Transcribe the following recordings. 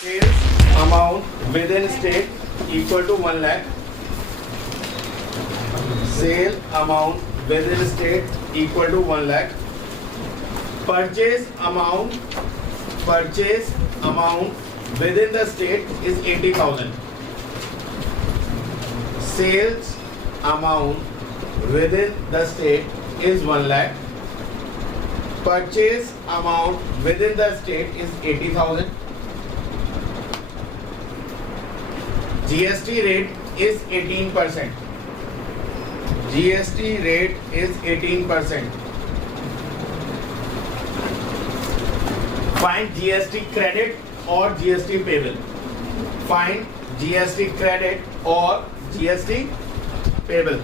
Sales amount within state equal to 1 lakh. Sale amount within state equal to 1 lakh. Purchase amount within the state is 80,000. Sales amount within the state is 1 lakh. Purchase amount within the state is 80,000. GST rate is 18%. GST rate is 18%. Find GST credit or GST payable. Find GST credit or GST payable.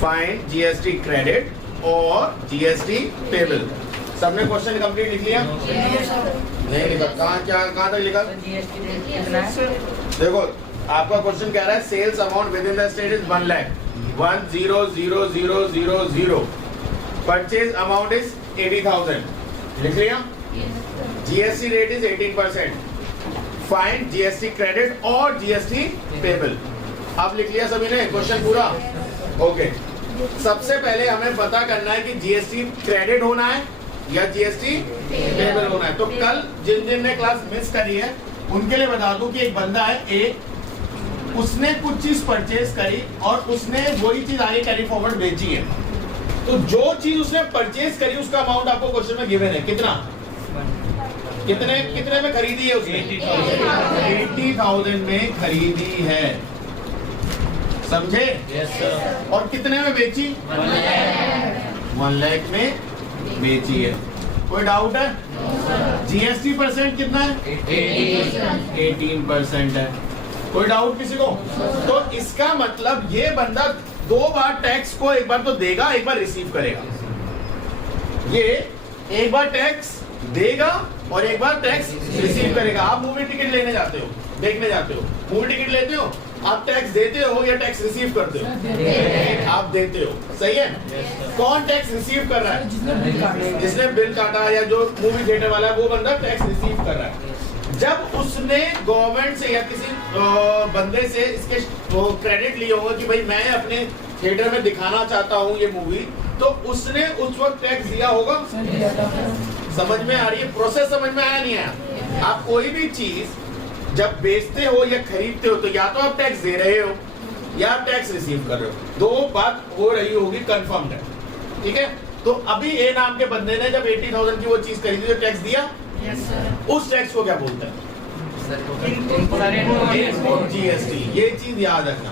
Find GST credit or GST payable. सबने question complete लिख लिया? नहीं लिखा। कहाँ तक लिखा? देखो आपका क्वेश्चन कह रहा है sales amount within the state is 1 lakh 1,0,0,0,0,0. Purchase amount is 80,000. लिख लिया? GST rate is 18%. Find GST credit और जीएसटी पेबल. अब लिख लिया सभी ने क्वेश्चन पूरा? ओके. सबसे पहले हमें पता करना है कि जीएसटी क्रेडिट होना है या जीएसटी पेबल होना है. तो कल जिन ने क्लास मिस करी है उनके लिए बता दूं कि एक बंदा है ए, उसने कुछ चीज परचेज करी और उसने वही चीज आगे कैरी फॉरवर्ड बेची है. तो जो चीज उसने परचेज करी उसका अमाउंट आपको क्वेश्चन में गिवन है. कितना कितने में खरीदी है उसने? 80,000 में खरीदी है. समझे? Yes sir. और कितने में बेची? 1 लाख में बेची है. कोई डाउट है? जीएसटी परसेंट कितना है? 18% है. कोई डाउट किसी को? तो इसका मतलब ये बंदा 2 बार टैक्स को एक बार तो देगा, एक बार रिसीव करेगा. ये एक बार टैक्स देगा और एक बार टैक्स रिसीव करेगा. आप मूवी टिकट लेने जाते हो, देखने जाते हो, मूवी टिकट लेते हो, आप टैक्स देते हो या टैक्स रिसीव करते हो? आप देते हो. सही है. कौन टैक्स रिसीव कर रहा है? जिसने बिल काटा या जो मूवी थिएटर वाला है वो बंदा टैक्स रिसीव कर रहा है. जब उसने गवर्नमेंट से या किसी बंदे से इसके क्रेडिट लिया होगा कि भाई मैं अपने थिएटर में दिखाना चाहता हूँ ये मूवी, तो उसने उस वक्त टैक्स दिया होगा. समझ में आ रही है? प्रोसेस समझ में आया नहीं आया? आप कोई भी चीज जब बेचते हो या खरीदते हो तो या तो आप टैक्स दे रहे हो या आप टैक्स रिसीव कर रहे हो. 2 बात हो रही होगी, कंफर्म है. ठीक है. तो अभी ए नाम के बंदे ने जब 80,000 की वो चीज खरीदी तो टैक्स दिया. उस टैक्स को क्या बोलते हैं? Input GST. ये चीज याद रखना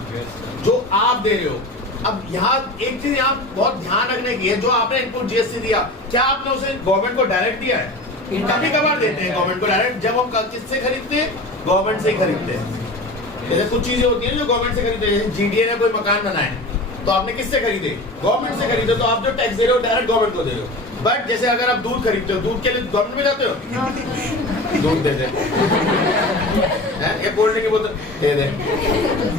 जो आप दे रहे हो. अब यहाँ एक चीज यहाँ बहुत ध्यान रखने की है. जो आपने इनपुट जीएसटी दिया, क्या आपने उसे गवर्नमेंट को डायरेक्ट दिया है? कभी कभार देते हैं गवर्नमेंट को डायरेक्ट. जब हम किससे खरीदते हैं? गवर्नमेंट से ही खरीदते हैं. जैसे कुछ चीजें होती हैं जो गवर्नमेंट से खरीदते हैं. जीडीए ने कोई मकान बनाए तो आपने किससे खरीदे? गवर्नमेंट से खरीदे. तो आप जो टैक्स दे रहे हो डायरेक्ट गवर्नमेंट को दे रहे हो. बट जैसे अगर आप दूध खरीदते हो, दूध के लिए गवर्नमेंट में जाते हो, दूध दे दे या कोल्ड ड्रिंक की बोतल दे दे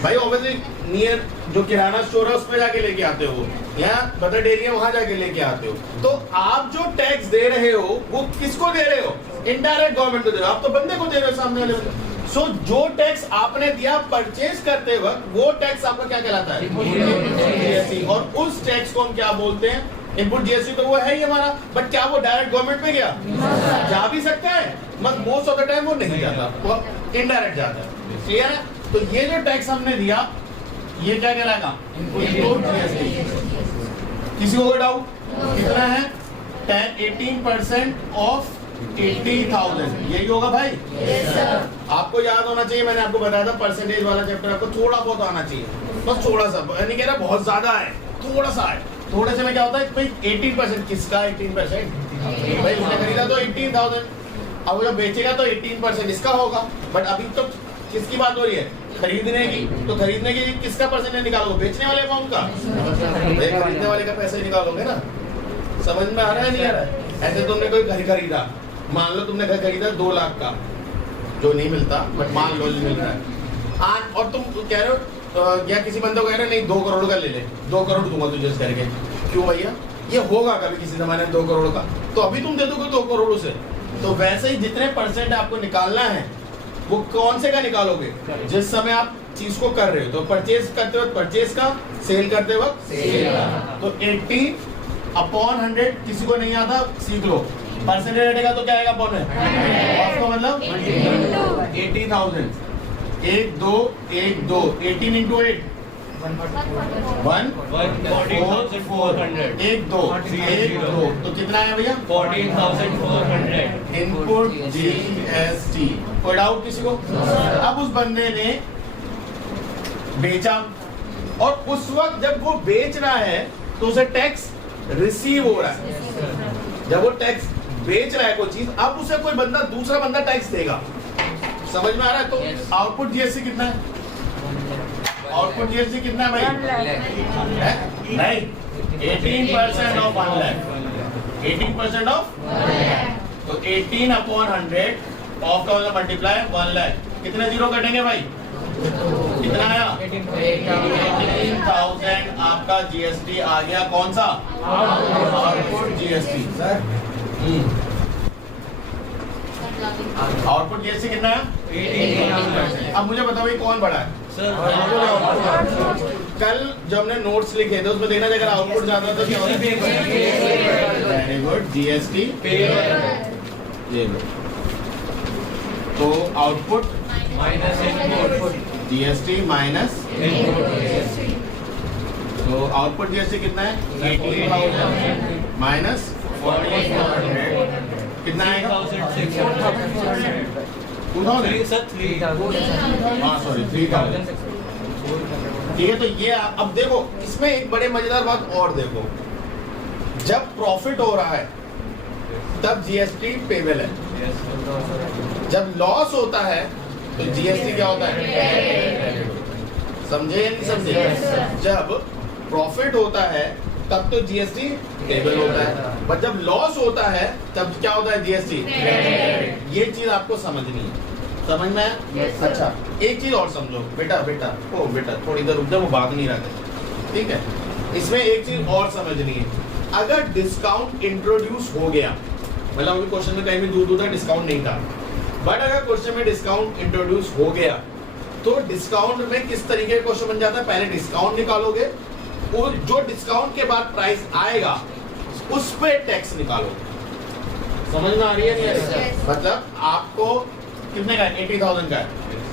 भाई. ऑब्वियसली नियर जो किराना स्टोर है उस पे जाके लेके आते हो, या बटर डेयरी है वहां जाके लेके आते हो. तो आप जो टैक्स दे रहे हो वो किसको दे रहे हो? इनडायरेक्ट गवर्नमेंट को दे रहे हो. आप तो बंदे को दे रहे हो, सामने वाले को. सो जो टैक्स आपने दिया परचेज करते वक्त, वो टैक्स आपका क्या कहलाता है? जीएसटी. और उस टैक्स को हम क्या बोलते हैं? Input GST. तो वो है ही हमारा. बट क्या वो डायरेक्ट गवर्नमेंट में गया? जा भी सकता है, मगर मोस्ट ऑफ द टाइम वो नहीं जाता, वो इनडायरेक्ट जाता है. क्लियर है? तो ये जो टैक्स हमने दिया ये क्या कहलाएगा? Input GST. किसी को कोई डाउट? कितना है? 18% ऑफ 80,000. यही होगा भाई. आपको याद होना चाहिए. मैंने आपको बताया था परसेंटेज वाला चैप्टर आपको थोड़ा बहुत आना चाहिए, बस थोड़ा सा. नहीं कह रहा बहुत ज्यादा है, थोड़ा सा है. थोड़े से में क्या होता है भाई? 18%. किसका 18%? भाई उसने खरीदा तो 18,000. अब वो जब बेचेगा तो 18% इसका होगा. बट अभी तो किसकी बात हो रही है? खरीदने की. तो खरीदने की किसका परसेंटेज निकालोगे? बेचने वाले अमाउंट का. खरीदने वाले का पैसे निकालोगे ना. समझ में आ रहा है नहीं आ रहा है? ऐसे तुमने कोई घर खरीदा, मान लो तुमने घर खरीदा 2 लाख का, जो नहीं मिलता बट मान लो मिल रहा है. और तुम कह रहे हो या किसी बंदे को कह रहे हो नहीं 2 करोड़ का ले ले, 2 करोड़ दूंगा तुझे इस करके. क्यों भैया? ये होगा कभी किसी जमाने में 2 करोड़ का, तो अभी तुम दे दोगे 2 करोड़ उसे. तो वैसे ही जितने परसेंट आपको निकालना है वो कौन से का निकालोगे, जिस समय आप चीज को कर रहे हो। तो परचेज करते वक्त परचेज का, सेल करते वक्त सेल का। तो 80/100 किसी को नहीं आता सीख लो, परसेंटेज हटेगा तो क्या आएगा अपॉन में, आपको मतलब 80,000। 1 2 1 2 18 into 8 140,400 1 2 1 2 तो कितना है भैया 14,400 इनपुट जीएसटी। कोई डाउट किसी को? अब उस बंदे ने बेचा और उस वक्त जब वो बेच रहा है तो उसे टैक्स रिसीव हो रहा है। जब वो टैक्स बेच रहा है कोई चीज, अब उसे कोई बंदा दूसरा बंदा टैक्स देगा। समझ में आ रहा है? तो आउटपुट जीएसटी कितना है? आउटपुट जीएसटी कितना है भाई? नहीं, 18% ऑफ 1 लाख। 18% ऑफ, तो 18/100 ऑफ का मतलब मल्टीप्लाई 1 लाख। कितने जीरो कटेंगे भाई? कितना आया? 18,000 आपका जीएसटी आ गया। कौन सा? Output GST. आउटपुट जीएसटी कितना है? 18%। अब मुझे बताओ ये कौन बड़ा है? कल जो हमने नोट्स लिखे थे उसमें देखना अगर आउटपुट ज्यादा तो क्या होता है? वेरी गुड, जीएसटी ये लो। तो output minus input GST minus, तो आउटपुट जीएसटी कितना है? 18,000 माइनस 4,400 कितना आएगा? 2,000। हाँ सॉरी 3,000। ठीक है, तो ये अब देखो इसमें एक बड़े मजेदार बात और देखो, जब प्रॉफिट हो रहा है तब जीएसटी पेबल है, जब लॉस होता है तो जीएसटी क्या होता है? समझे या नहीं समझे? जब प्रॉफिट होता है तब तो जीएसटी टेबल होता है, पर जब लॉस होता है तब क्या होता है? जीएसटी। ये चीज आपको समझनी है, समझ में आया? अच्छा एक चीज और समझो बेटा, ओ बेटा थोड़ी देर रुक जाओ, वो भाग नहीं रहा था। ठीक है, इसमें एक चीज और समझनी है, अगर डिस्काउंट इंट्रोड्यूस हो गया, मतलब अभी क्वेश्चन में कहीं भी दूर तक डिस्काउंट नहीं था, बट अगर क्वेश्चन में डिस्काउंट इंट्रोड्यूस हो गया तो डिस्काउंट में किस तरीके का क्वेश्चन बन जाता है? पहले डिस्काउंट निकालोगे और जो डिस्काउंट के बाद प्राइस आएगा उस पे टैक्स निकालोगे। समझ में आ रही है? नहीं आ रही? मतलब आपको कितने का है? 80,000 का है,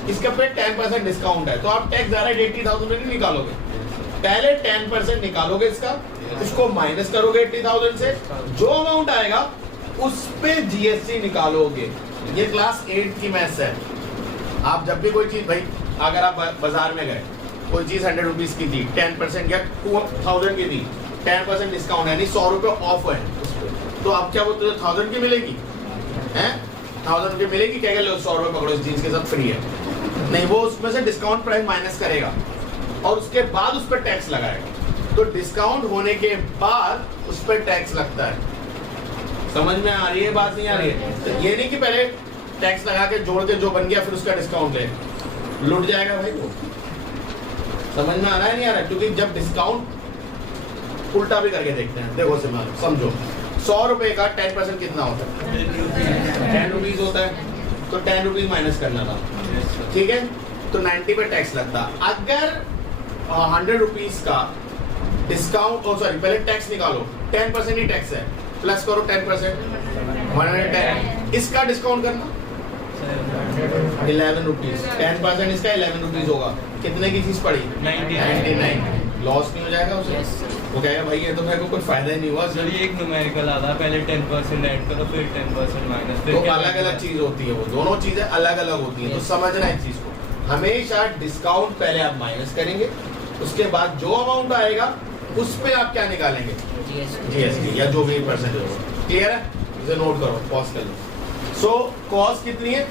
इसके पे 10% डिस्काउंट है, तो आप टैक्स डायरेक्ट 80,000 में नहीं निकालोगे, पहले 10% निकालोगे इसका, उसको माइनस करोगे 80,000 से, जो अमाउंट आएगा उस पे जीएसटी निकालोगे। ये क्लास 8 की मैथ्स है। आप जब भी कोई चीज भाई, अगर आप बाजार में गए कोई चीज 100 रुपीज की थी, 10% या 2,000 की थी, 10% डिस्काउंट है, 100 रुपए ऑफ है, तो आप क्या बोलते हो? 1,000 की मिलेगी हैं? 1,000 की मिलेगी, क्या लो 100 रुपए पकड़ो, इस जीन्स के साथ फ्री है। नहीं, वो उसमें से डिस्काउंट प्राइस माइनस करेगा और उसके बाद उस पर टैक्स लगाएगा। तो डिस्काउंट होने के बाद उस पर टैक्स लगता है। समझ में आ रही है बात? नहीं आ रही है? तो ये नहीं कि पहले टैक्स लगा के जोड़ के जो बन गया फिर उसका डिस्काउंट ले, लुट जाएगा भाई वो। समझ में आ रहा है? नहीं आ रहा है? क्योंकि जब डिस्काउंट उल्टा भी करके देखते हैं, देखो समझो 100 रुपए का 10% कितना होता है? 10 रुपीज होता है, तो 10 रुपीज माइनस करना था, ठीक है, तो 90 पे टैक्स लगता। अगर 100 रुपीज का डिस्काउंट, सॉरी पहले टैक्स निकालो, 10% ही टैक्स है, प्लस करो 10%, 110, इसका डिस्काउंट करना 11 रुपीज, 10% इसका 11 रुपीज होगा, कितने की चीज पड़ी? 99। लॉस नहीं हो जाएगा उसे? वो कहेगा भाई ये तो मेरे को कोई फायदा ही नहीं हुआ। सर ये एक न्यूमेरिकल आता है, पहले 10% ऐड करो फिर 10% माइनस, तो अलग अलग चीज होती है, वो दोनों चीजें अलग अलग होती हैं। तो समझना इस चीज को, हमेशा डिस्काउंट पहले आप माइनस करेंगे, उसके बाद जो अमाउंट आएगा उस पे आप क्या निकालेंगे? जीएसटी या जो भी परसेंटेज होगा। क्लियर है? इसे नोट करो, पॉज कर लो। सो कॉस्ट कितनी है?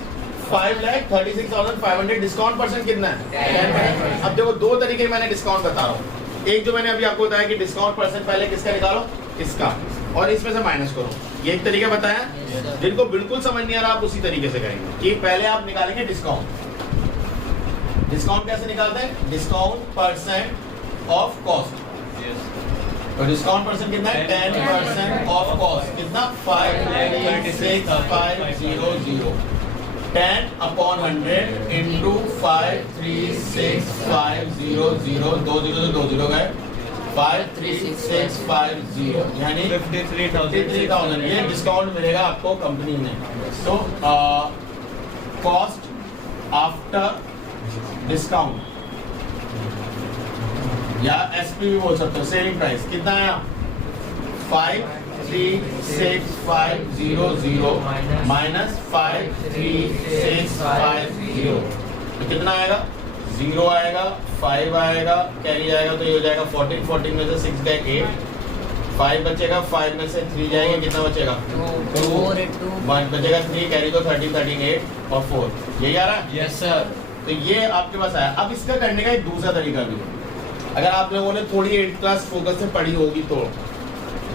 5,36,500। डिस्काउंट परसेंट कितना है? 10%। अब देखो दो तरीके मैंने डिस्काउंट बता रहा हूँ, एक जो मैंने अभी आपको बताया कि डिस्काउंट परसेंट पहले किसका निकालो, इसका, और इसमें से माइनस करो, ये एक तरीका बताया। जिनको बिल्कुल समझ नहीं आ रहा आप उसी तरीके से करेंगे कि पहले आप निकालेंगे डिस्काउंट। डिस्काउंट कैसे निकालते हैं? डिस्काउंट परसेंट ऑफ कॉस्ट, तो डिस्काउंट परसेंट कितना है? 10% ऑफ कॉस्ट, कितना? 5,365,000. 10/100 into 5,365,000. 2 0 से 2 0 गए. 5,365,000 यानी 53,000. ये डिस्काउंट मिलेगा आपको कंपनी में. तो कॉस्ट आफ्टर डिस्काउंट या एसपी भी बोल सकते हो. सेलिंग प्राइस कितना आया? 5,365,000 माइनस 5,365,000 तो कितना आएगा? 0 आएगा, 5 आएगा, कैरी आएगा तो ये हो जाएगा 14. 14 में से 6 गए 8, 5 बचेगा, 5 में से 3 जाएंगे, कितना बचेगा? 2 1 बचेगा, 3 कैरी तो 13 13 8 और 4. यही आ रहा है? Yes sir. तो ये आपके पास आया. अब इसका करने का एक दूसरा तरीका भी है. अगर आप लोगों ने थोड़ी 8th क्लास फोकस से पढ़ी होगी तो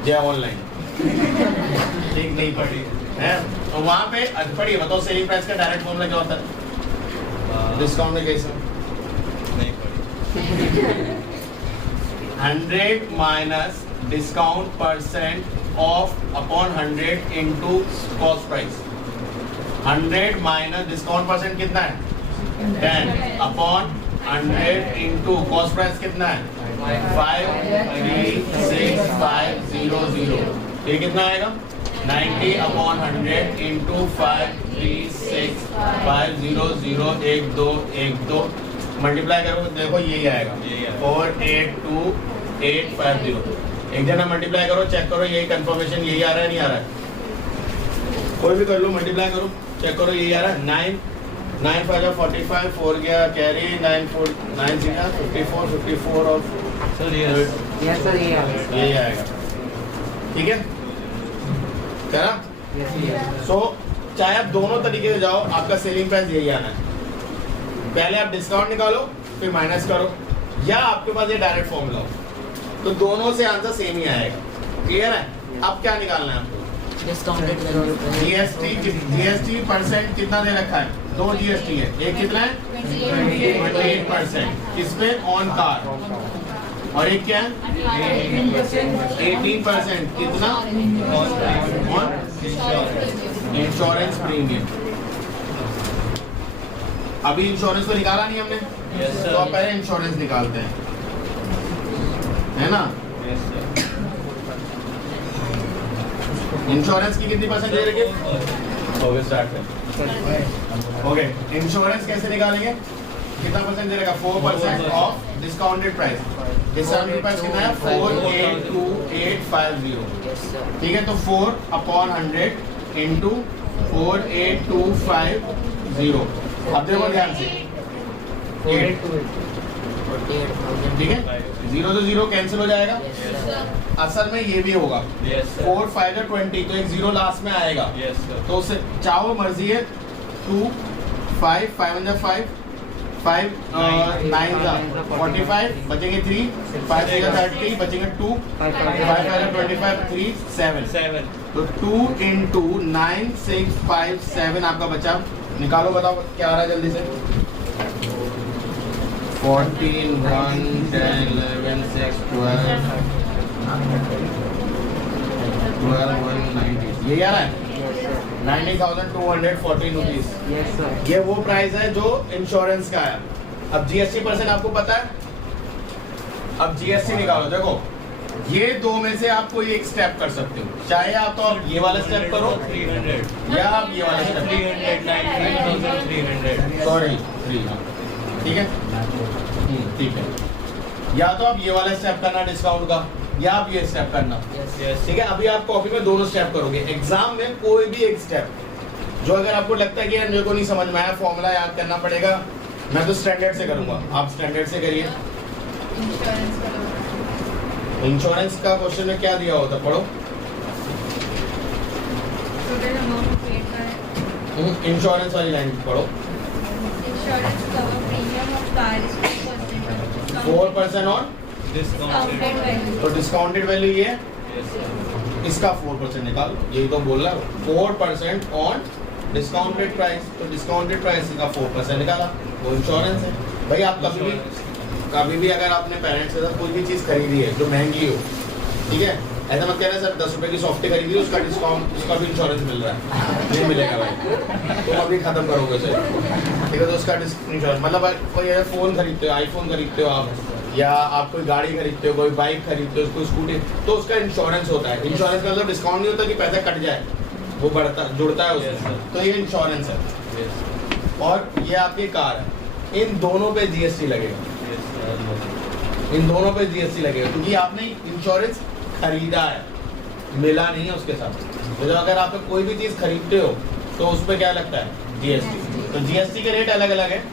जय ऑनलाइन ठीक नहीं पढ़ी है तो वहां पे पढ़िए. बताओ सेलिंग प्राइस का डायरेक्ट फॉर्मूला क्या होता है? डिस्काउंट में कैसे? नहीं पड़ी. 100 minus discount percent of upon 100 into cost price. 100 minus discount percent कितना है? 10 अपॉन 100 इंटू कॉस्ट प्राइस कितना है? 5,365,000. ये कितना आएगा? 90/100 इंटू 5,365,000. 1 2 1 2 मल्टीप्लाई करो देखो यही आएगा. 482,850. एक जना मल्टीप्लाई करो, चेक करो यही कंफर्मेशन यही आ रहा है नहीं आ रहा है? कोई भी कर लो, मल्टीप्लाई करो, चेक करो यही आ रहा है. 9 5 45, 4 गया कैरी, 9 4 9 54 54 और सर यस. यस सर ये यही आएगा. ठीक है चला. सो चाहे आप दोनों तरीके से जाओ, आपका सेलिंग प्राइस यही आना है. पहले आप डिस्काउंट निकालो फिर माइनस करो, या आपके पास ये डायरेक्ट फॉर्मूला हो, तो दोनों से आंसर सेम ही आएगा. क्लियर है? अब क्या निकालना है आपको? डिस्काउंटेड जीएसटी परसेंट कितना दे रखा है? 2 जीएसटी है. एक कितना है? 28%. किसपे? On car. और एक क्या है? 18%. कितना? On insurance premium. अभी इंश्योरेंस को निकाला नहीं हमने. Yes sir. तो आप पहले इंश्योरेंस निकालते हैं, है ना? Yes sir. इंश्योरेंस की कितनी परसेंट दे रखी है? ओके स्टार्ट करें. ओके इंश्योरेंस कैसे निकालेंगे? कितना परसेंट दे रखा? 4% of discounted price. Discounted price कितना है? 482,850. ठीक है तो 4/100 इंटू 48250. अब देखो ध्यान से 8. ठीक है 0 तो 0 कैंसिल हो जाएगा. असल में ये भी होगा. Yes sir. 4 5 20 तो एक 0 लास्ट में आएगा. Yes sir. तो उससे चाहो मर्जी है. 2 5 5 5 9 45 बचेंगे 3 5 30 बचेंगे 2 5 25 3 7. 7. तो 2 into 9 6 5 7 आपका बचा. निकालो बताओ क्या आ रहा है जल्दी से. 14 1 10 11 6 12 12 1 90. ये आ रहा है 90,214 रुपीज. Yes sir. ये वो प्राइस है जो इंश्योरेंस का है. अब जीएसटी परसेंट आपको पता है. अब जीएसटी निकालो. देखो ये दो में से आप कोई एक स्टेप कर सकते हो. चाहे आप तो आप ये वाला स्टेप करो 300. या आप ये वाला स्टेप. 300. सॉरी 3. ठीक है ठीक है. या तो आप ये वाला स्टेप करना डिस्काउंट का, या आप ये स्टेप करना. यस. ठीक है. अभी आप कॉपी में दोनों स्टेप करोगे. एग्जाम में कोई भी एक स्टेप जो अगर आपको लगता है कि यार मेरे को नहीं समझ में आया, फॉर्मूला याद करना पड़ेगा, मैं तो स्टैंडर्ड से करूंगा. आप स्टैंडर्ड से करिए. इंश्योरेंस का क्वेश्चन में क्या दिया होता पढ़ो. इंश्योरेंस वाली लाइन पढ़ो. 4% ऑन तो डिस्काउंटेड वैल्यू ये है. इसका 4% निकालो. यही तो बोल रहा हूँ. 4% ऑन डिस्काउंटेड प्राइस. तो डिस्काउंटेड प्राइस का 4% निकाला. वो इंश्योरेंस है. भाई आप कभी भी अगर आपने पेरेंट्स के साथ कोई भी चीज़ खरीदी है जो महंगी हो, ठीक है, ऐसा मत कहना सर 10 रुपए की सॉफ्टी खरीदी उसका डिस्काउंट, उसका भी इंश्योरेंस मिल रहा है, नहीं मिलेगा भाई, तुम अभी खत्म करोगे सर, ठीक है। तो उसका इंश्योरेंस मतलब कोई ऐसा फ़ोन खरीदते हो, आईफोन खरीदते हो आप, या आप कोई गाड़ी खरीदते हो, कोई बाइक खरीदते हो, कोई स्कूटी, तो उसका इंश्योरेंस होता है। इंश्योरेंस का मतलब डिस्काउंट नहीं होता कि पैसा कट जाए, वो बढ़ता जुड़ता है उसमें, तो ये इंश्योरेंस है। और ये आपकी कार है, इन दोनों पे जीएसटी लगेगा, इन दोनों पे जीएसटी लगेगा, क्योंकि आपने इंश्योरेंस खरीदा है, मिला नहीं है उसके साथ। तो जब अगर आप कोई भी चीज़ खरीदते हो तो उस पर क्या लगता है, जीएसटी। तो जीएसटी के रेट अलग अलग है,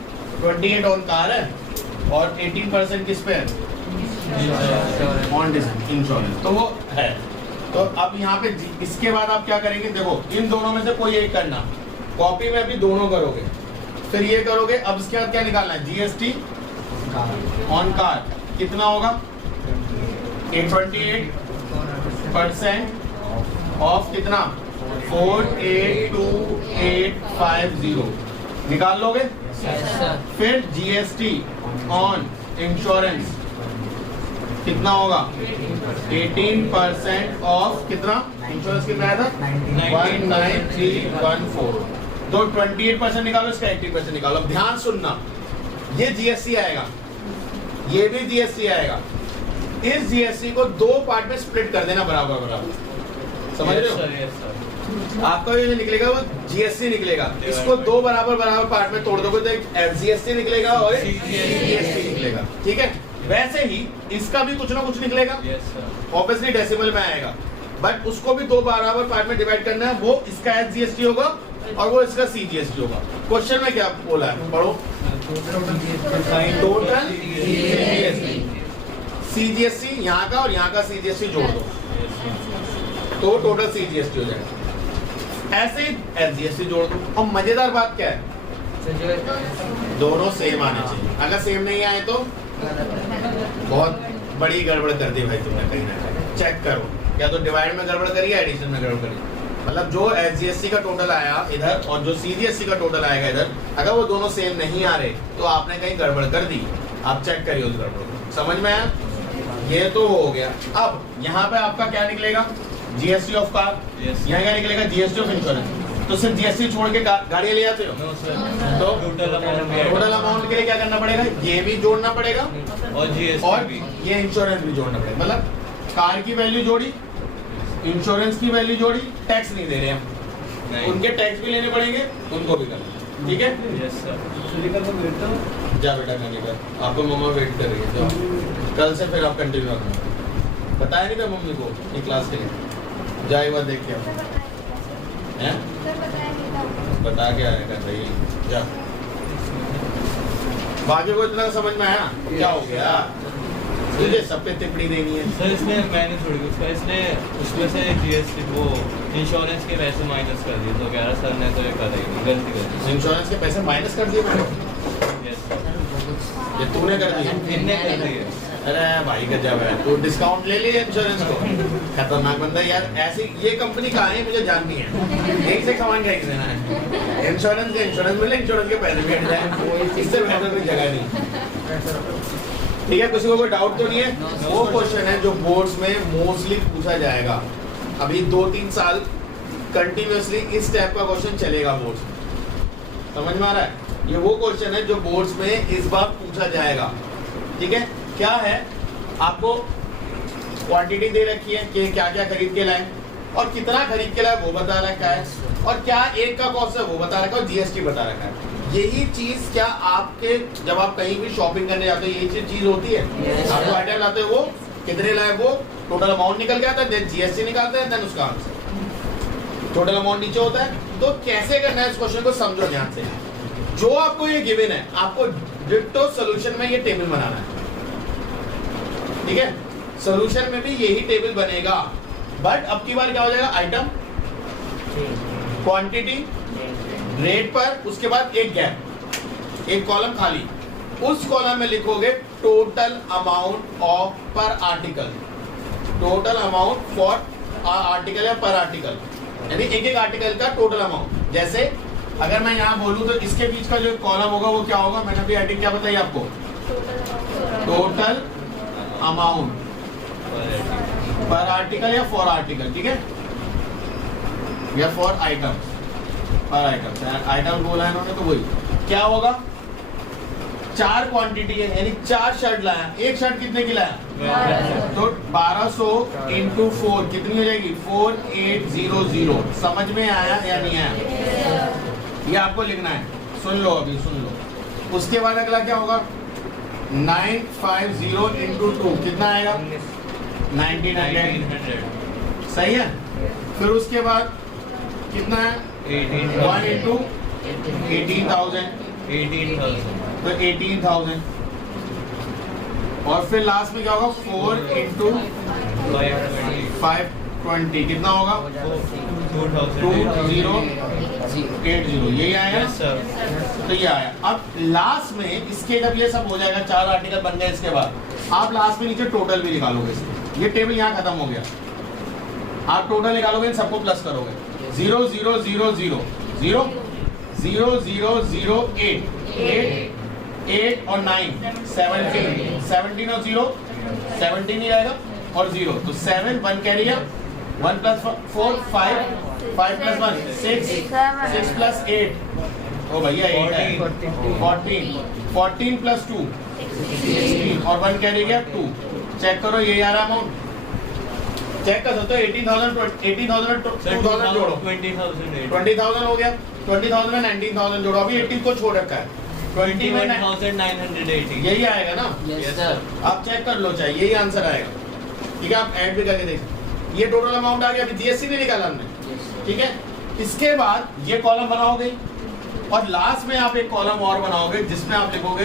28 ऑन कार है और 18% किस पे है, ऑन इंश्योरेंस, तो वो है। तो अब यहाँ पे इसके बाद आप क्या करेंगे, देखो इन दोनों में से कोई एक करना, कॉपी में अभी दोनों करोगे, फिर ये करोगे। अब इसके बाद क्या निकालना है, जीएसटी ऑन कार कितना होगा, 28% ऑफ कितना, 482850 निकाल लोगे। फिर जीएसटी ऑन इंश्योरेंस कितना होगा, 18% ऑफ कितना, इंश्योरेंस कितना आया था 19314, तो 28% निकालो, इसका 18% निकालो। अब ध्यान सुनना, ये जीएसटी आएगा, ये भी जीएसटी आएगा, इस जीएसटी को दो पार्ट में स्प्लिट कर देना बराबर बराबर, समझ रहे हो। आपका ये जो निकलेगा वो जीएसटी निकलेगा, इसको दो बराबर बराबर पार्ट में तोड़ दोगे तो एक एसजीएसटी निकलेगा और एक सीजीएसटी निकलेगा, ठीक है। वैसे ही इसका भी कुछ ना कुछ निकलेगा, ऑब्वियसली डेसिमल में आएगा, बट उसको भी दो बराबर पार्ट में डिवाइड करना है, वो इसका एसजीएसटी होगा और वो इसका सीजीएसटी होगा। क्वेश्चन में क्या बोला है, पढ़ो, टोटल सीजीएसटी यहाँ का और यहाँ का सीजीएसटी जोड़ दो तो टोटल सीजीएसटी हो जाएगा। ऐसे ही एसजीएसटी जोड़ दो। और मजेदार बात क्या है, दोनों सेम आने चाहिए, अगर सेम नहीं आए तो बहुत बड़ी गड़बड़ कर दी भाई तुमने, कहीं ना कहीं चेक करो, या तो डिवाइड में गड़बड़ करी या एडिशन में गड़बड़ करी। मतलब जो एसजीएसटी का टोटल आया इधर और जो सीजीएसटी का टोटल आएगा इधर, अगर वो दोनों सेम नहीं आ रहे तो आपने कहीं गड़बड़ कर दी, आप चेक करिए उस गड़बड़ को। समझ में आया, ये तो हो गया। अब यहाँ पे आपका क्या निकलेगा, जीएसटी ऑफ कार, यहाँ क्या निकलेगा, जीएसटी ऑफ इंश्योरेंस। तो सिर्फ जीएसटी छोड़ के गाड़ियाँ ले आते हो, तो टोटल अमाउंट के लिए क्या करना पड़ेगा, ये भी जोड़ना पड़ेगा और ये इंश्योरेंस भी जोड़ना पड़ेगा। मतलब कार की वैल्यू जोड़ी, इंश्योरेंस की वैल्यू जोड़ी, टैक्स नहीं दे रहे हम, उनके टैक्स भी लेने पड़ेंगे, उनको भी करना, ठीक है। जा बेटा करने का, आपको मम्मा वेट कर रही है, जाओ। कल से फिर आप कंटिन्यू रखना, बताया नहीं था मम्मी को ये क्लास के लिए, जाए बात देख के हैं, बता के आने का सही, जा। बाकी को इतना समझ में आया, क्या हो गया, तुझे सब पे टिप्पणी देनी है सर। इसने मैंने थोड़ी उसका, इसने उसमें से जीएसटी वो इंश्योरेंस के पैसे माइनस कर दिए, तो कह रहा सर ने तो ये कर दी, गलती कर दी। इंश्योरेंस के पैसे माइनस कर दिए मैंने, ये तूने कर दिया, कितने कर दिए। अरे भाई गजब है, तू डिस्काउंट ले लिया इंश्योरेंस को, खतरनाक बंदा यार। ऐसी ये कंपनी कहाँ है मुझे जाननी है, एक से सामान क्या देना है, इंश्योरेंस के इंश्योरेंस मिले, इंश्योरेंस के पैसे भी हट जाए, इससे बेहतर कोई जगह नहीं, ठीक है। किसी को कोई डाउट तो नहीं है। वो क्वेश्चन है जो बोर्ड्स में मोस्टली पूछा जाएगा, अभी 2-3 साल कंटिन्यूअसली इस टाइप का क्वेश्चन चलेगा बोर्ड्स में, समझ में आ रहा है। ये वो क्वेश्चन है जो बोर्ड्स में इस बार पूछा जाएगा, ठीक है। क्या है, आपको क्वांटिटी दे रखी है कि क्या क्या खरीद के लाए और कितना खरीद के लाए वो बता रखा है, और क्या एक का कॉस्ट है वो बता रखा है, और जीएसटी बता रखा है। यही चीज क्या आपके जब आप कहीं भी शॉपिंग करने जाते हो यही चीज होती है, आप जो आइटम लाते हो वो कितने लाए, वो टोटल अमाउंट निकल के आता है, देन जीएसटी निकालते हैं, देन उसका आंसर टोटल अमाउंट नीचे होता है। तो कैसे करना है इस क्वेश्चन को समझो ध्यान से। जो आपको ये गिवन है, आपको डिट्टो सॉल्यूशन में ये टेबल बनाना है, ठीक है। सॉल्यूशन में भी यही टेबल बनेगा, बट अब की बार क्या हो जाएगा, आइटम, क्वांटिटी, रेट पर, उसके बाद एक गैप, एक कॉलम खाली, उस कॉलम में लिखोगे टोटल अमाउंट ऑफ पर article, total amount for article या पर आर्टिकल, यानी एक एक आर्टिकल का टोटल अमाउंट। जैसे अगर मैं यहाँ बोलूँ तो इसके बीच का जो कॉलम होगा वो क्या होगा, मैंने अभी हेडिंग क्या बताई आपको, टोटल अमाउंट पर आर्टिकल या फॉर आर्टिकल, ठीक है, या फॉर आइटम्स, पर आइटम्स, आइटम बोला है इन्होंने तो वही क्या होगा, 4 क्वांटिटी है यानी 4 शर्ट लाया, एक शर्ट कितने की लाया, तो 1200 इंटू 4 कितनी हो जाएगी 4800। समझ में आया या नहीं आया, ये आपको लिखना है, सुन लो अभी सुन लो। उसके बाद अगला क्या होगा 950 इंटू 2 कितना आएगा 1900, सही है। फिर उसके बाद कितना है 1 इंटू 18,000 तो 18,000, और फिर लास्ट में क्या होगा 4 इंटू 520 कितना होगा 2080, यही आया। Yes sir. तो ये आया। अब लास्ट में इसके जब ये सब हो जाएगा 4 आर्टिकल बन गए, इसके बाद आप लास्ट में नीचे टोटल भी निकालोगे इसके। ये टेबल यहाँ खत्म हो गया, आप टोटल निकालोगे इन सबको प्लस करोगे 0 0 0 0 0 0 0 0 8 8 और 9 17 और 0 17 ही आएगा और 0 तो 7 1 कैरी है 1 प्लस 4 5 5 प्लस 1 6 6 प्लस 8 ओ भैया 8 है 14 प्लस 2 16 और 1 कैरी गया 2। चेक करो ये आ रहा अमाउंट, चेक कर सकते हो 18,000 2000 जोड़ो 20,000 हो गया, 20,000 में 19,000 जोड़ो, अभी 18 को छोड़ रखा है 20 में 21,980 यही आएगा ना। Yes sir. आप चेक कर लो, चाहिए यही आंसर आएगा, ठीक है। आप ऐड भी करके देखिए, ये टोटल अमाउंट आ गया, अभी जीएसटी नहीं निकाला हमने, ठीक है। इसके बाद ये कॉलम बनाओगे और लास्ट में आप एक कॉलम और बनाओगे जिसमें आप लिखोगे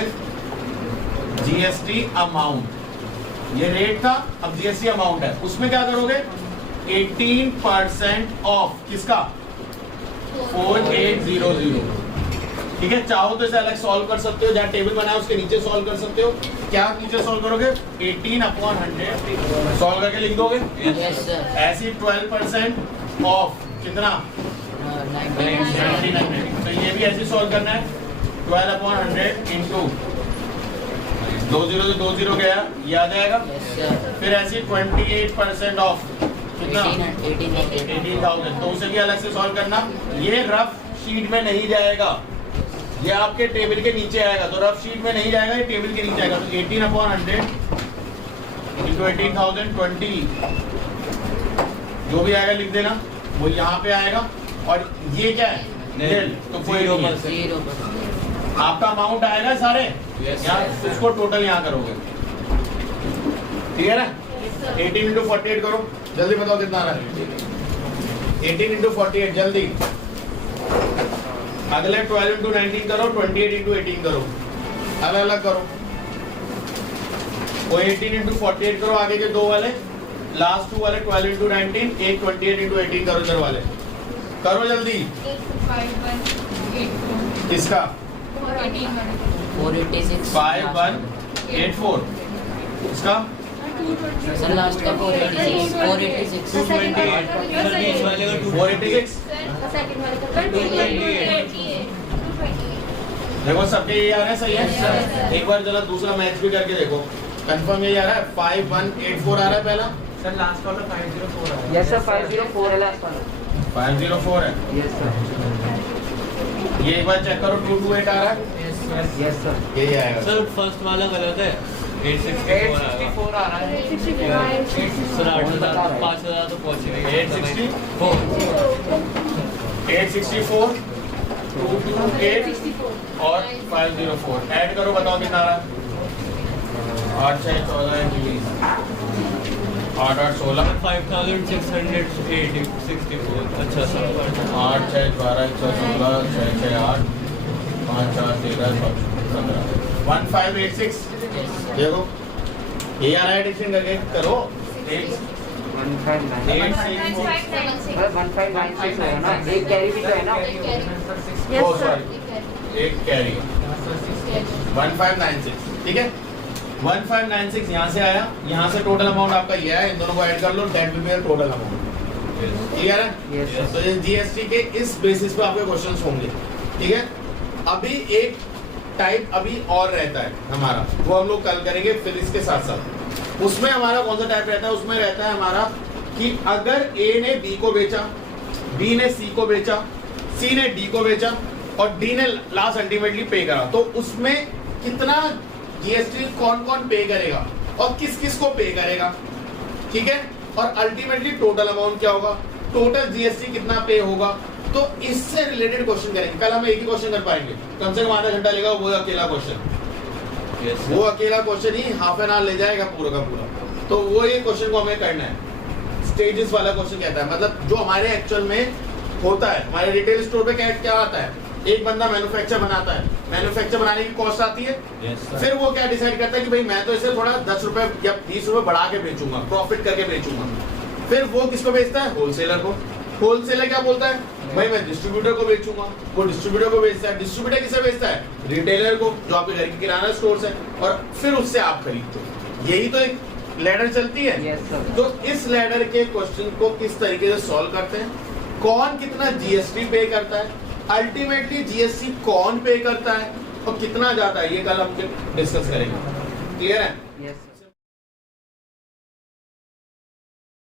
जीएसटी अमाउंट, ये रेट था अब जीएसटी अमाउंट है, उसमें क्या करोगे 18% ऑफ किसका 4800, ठीक है। चाहो तो इसे अलग सॉल्व कर सकते हो, जहाँ टेबल बनाया उसके नीचे सॉल्व कर सकते हो। क्या नीचे सॉल्व करोगे 18/100 सॉल्व करके लिख दोगे। Yes sir. ऐसी 12% ऑफ कितना 1900, तो ये भी ऐसे सॉल्व करना है 12/100 इंटू 20 से 20 गया, ये आ जाएगा। Yes sir. फिर ऐसी 28% ऑफ कितना 18,000, तो उसे भी अलग से सॉल्व करना। ये रफ शीट में नहीं जाएगा, ये आपके टेबल के नीचे आएगा, तो रफ शीट में नहीं जाएगा, ये टेबल के नीचे आएगा। तो 18/100 इंटू 18,000 20 जो भी आएगा लिख देना, वो यहाँ पे आएगा। और ये क्या है निल, तो कोई नहीं है। 0%। आपका अमाउंट आएगा सारे यहाँ, इसको टोटल यहाँ करोगे, ठीक है ना। 18 इंटू 48 करो, जल्दी बताओ कितना आ रहा है 18 इंटू 48 जल्दी। अगले 12 इंटू 19 करो, 28 इंटू 18 करो, अलग अलग करो। वो 18 इंटू 48 करो आगे के दो वाले, लास्ट 2 वाले 12 इंटू 19, एक 28 इंटू 18 करो इधर वाले, करो जल्दी। किसका 486। 5184 इसका सर लास्ट का 486 486। 486 देखो सबके ये आ रहा है, सही है। एक बार जरा दूसरा मैच भी करके देखो, कंफर्म यही आ रहा है 5184 आ रहा है पहला। सर लास्ट वाला 504 है। यस सर 504 है लास्ट वाला। 504 है, यस सर। ये एक बार चेक करो 228 आ रहा है, यस सर। यही आएगा। सर फर्स्ट वाला गलत है, 864 864 आ रहा है। सर 8,000 5,000 तो पहुंच ही नहीं। 864 228 और 504 ऐड करो, बताओ कितना आ रहा है। 8 6 14 20 8 8 16 5,664। अच्छा सर। 8 6 12 16 6 6 8 5 4 13 15 1586 देखो ये आ रहा है, एडिशन करके करो 1596 है ना, एक कैरी भी तो है ना। ओ सॉरी एक कैरी 1596, ठीक है। 1596 यहाँ से आया, यहाँ से टोटल अमाउंट आपका ये है, इन दोनों को ऐड कर लो, that will be total amount, clear है। Yes, तो ये जीएसटी के इस बेसिस पे आपके क्वेश्चंस होंगे, ठीक है। अभी एक टाइप अभी और रहता है हमारा, वो हम लोग कल करेंगे फिर इसके साथ साथ। उसमें हमारा कौन सा टाइप रहता है, उसमें रहता है हमारा कि अगर ए ने बी को बेचा, बी ने सी को बेचा, सी ने डी को बेचा और डी ने लास्ट अल्टीमेटली पे करा, तो उसमें कितना जीएसटी कौन कौन पे करेगा और किस किस को पे करेगा, ठीक है। और अल्टीमेटली टोटल अमाउंट क्या होगा, टोटल जीएसटी कितना पे होगा। तो इससे रिलेटेड क्वेश्चन करेंगे। कल हम एक ही क्वेश्चन कर पाएंगे, कम से कम आधा घंटा लेगा वो अकेला क्वेश्चन, Yes, वो अकेला question he half an hour ले जाएगा पूरा का पूरा। तो वो ये क्वेश्चन को हमें करना है। स्टेजेस वाला क्वेश्चन कहता है, मतलब जो हमारे एक्चुअल में होता है, हमारे रिटेल स्टोर पे क्या आता है, एक बंदा मैन्युफैक्चर बनाता है, मैन्युफैक्चर बनाने की कॉस्ट आती है, yes, sir. फिर वो क्या डिसाइड करता है कि भाई मैं तो इसे थोड़ा 10 रुपए या 20 रुपए बढ़ा के बेचूंगा, प्रॉफिट करके बेचूंगा। फिर वो किसको बेचता है, होलसेलर को। होलसेलर क्या बोलता है, भाई मैं डिस्ट्रीब्यूटर को बेचूंगा, वो डिस्ट्रीब्यूटर को बेचता है। डिस्ट्रीब्यूटर किसे बेचता है, रिटेलर को, जो आपके घर की किराना स्टोर है, और फिर उससे आप खरीदते हो। यही तो एक लैडर चलती है। Yes, sir. तो इस लैडर के क्वेश्चन को किस तरीके से सॉल्व करते हैं, कौन कितना जीएसटी पे करता है, अल्टीमेटली जीएसटी कौन पे करता है और कितना जाता है, ये कल हम डिस्कस करेंगे। क्लियर है? Yes, sir.